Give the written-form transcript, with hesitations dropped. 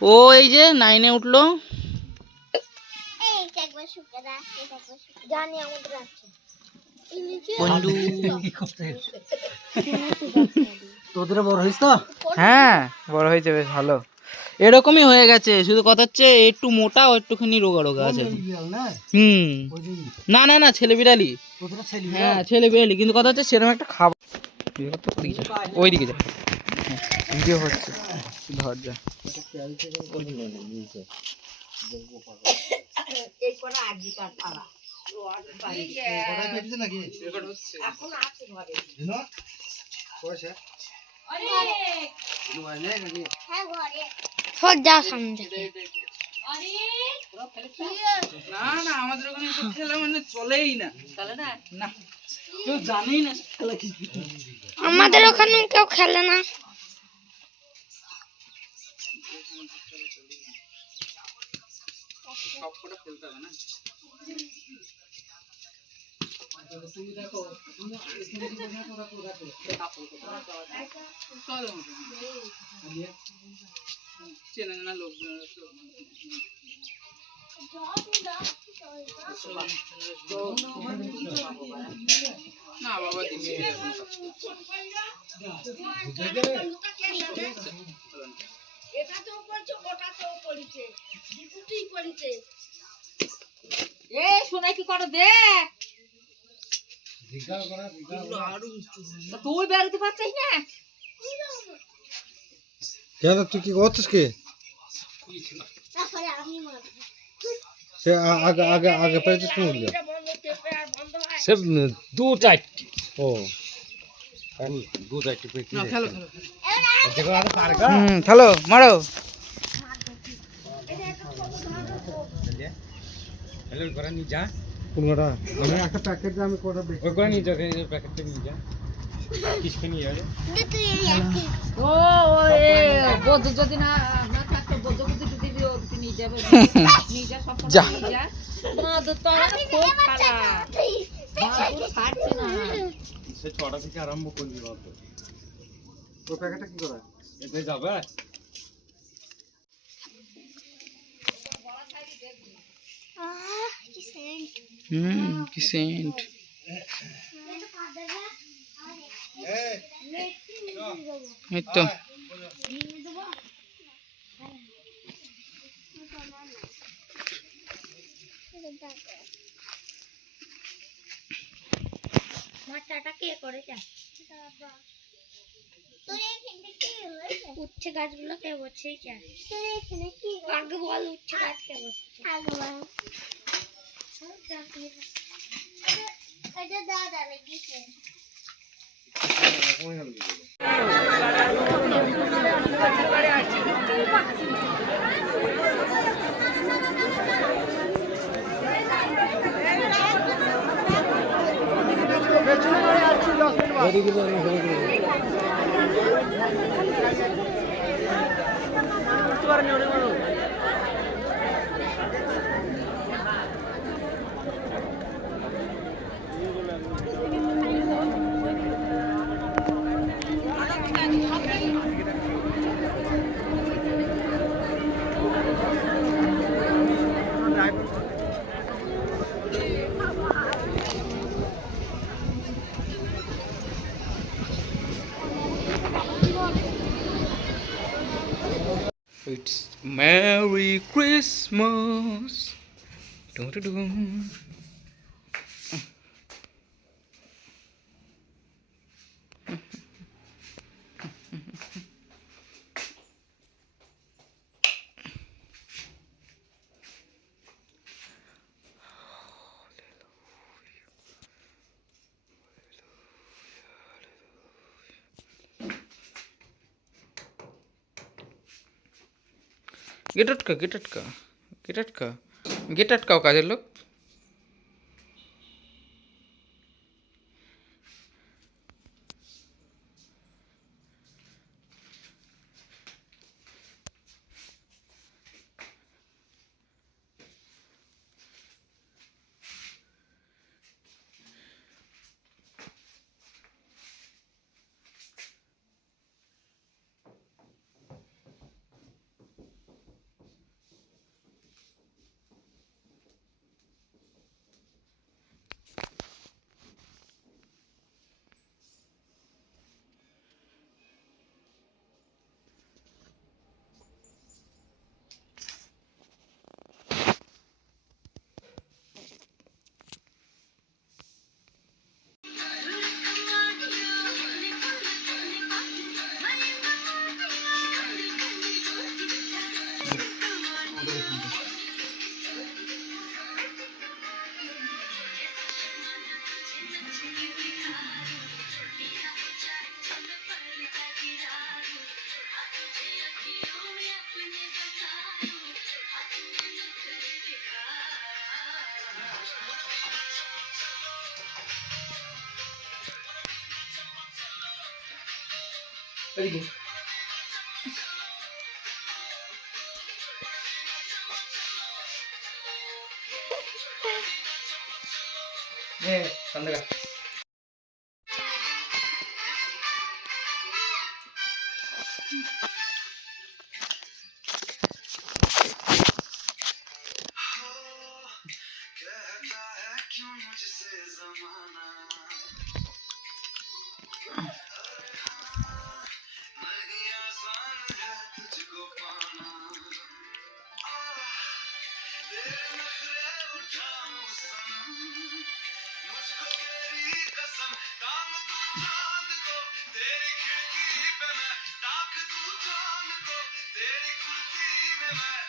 ও এই যে 9-এ উঠলো। তোদের বড় হইছ তো? হ্যাঁ বড় হয়েছে, বেশ ভালো। এরকমই হয়ে গেছে, শুধু কথা হচ্ছে একটু মোটা ও একটুখানি রোগা রোগা আছে। হুম, না না না, ছেলে বিড়ালি। হ্যাঁ ছেলে বিড়ালি, কিন্তু কথা হচ্ছে সেরকম একটা খাবার। ওই দিকে যা, ভিডিও হচ্ছে, ধর যা। না না, আমাদের ওখানে খেলা মানে চলেই না, চলে না, না কেউ জানেই না খেলা কি। আমাদের ওখানে কেউ খেলে না। সবকটা ফেলতে হবে না। চেনা জানা লোকজন না বাবা, দিচ্ছি শোনা কি করে দে, তুই বেরোতে পারছিস না কেন? তুই কি করছিস? কি সে আগে আগে আগে পেয়েছিস কোন? সে দু চারটি। ও দু চারটি পেয়েছি। খেলো খেলো মারো। হ্যালো করে নিয়ে যা। কোনটা? আমি একটা প্যাকেট আমি কোটা দেখি। ওই করে নিয়ে যা, এই প্যাকেটটা নিয়ে যা। কিসকে নিয়ে যাবে? ও এ বদ্ধ যদি না না থাকতো, বদ্ধ বুদ্ধি টুটি দিও, তুই নিয়ে যাবে, নিয়ে যা, সব যা। নিয়ে যা। না তো তোরা খুব খালা বাবু ছাড়ছে না। সে 6টা থেকে আরম্ভ করবি বাবা। ওই প্যাকেটটা কি করে? এতে যাবে? কি সেন্ট। এই তো উচ্ছে গাছগুলো কে বসছে? আগে বল, উচ্ছে গাছ কে বসছে? এটা দাদা লেগেছে। It's Merry Christmas. Dun, dun, dun. Gate अटका, गेट अटका, गेट अटका, गेट अटकाओ काजेर लोक। तेरी कुर्ती में मैं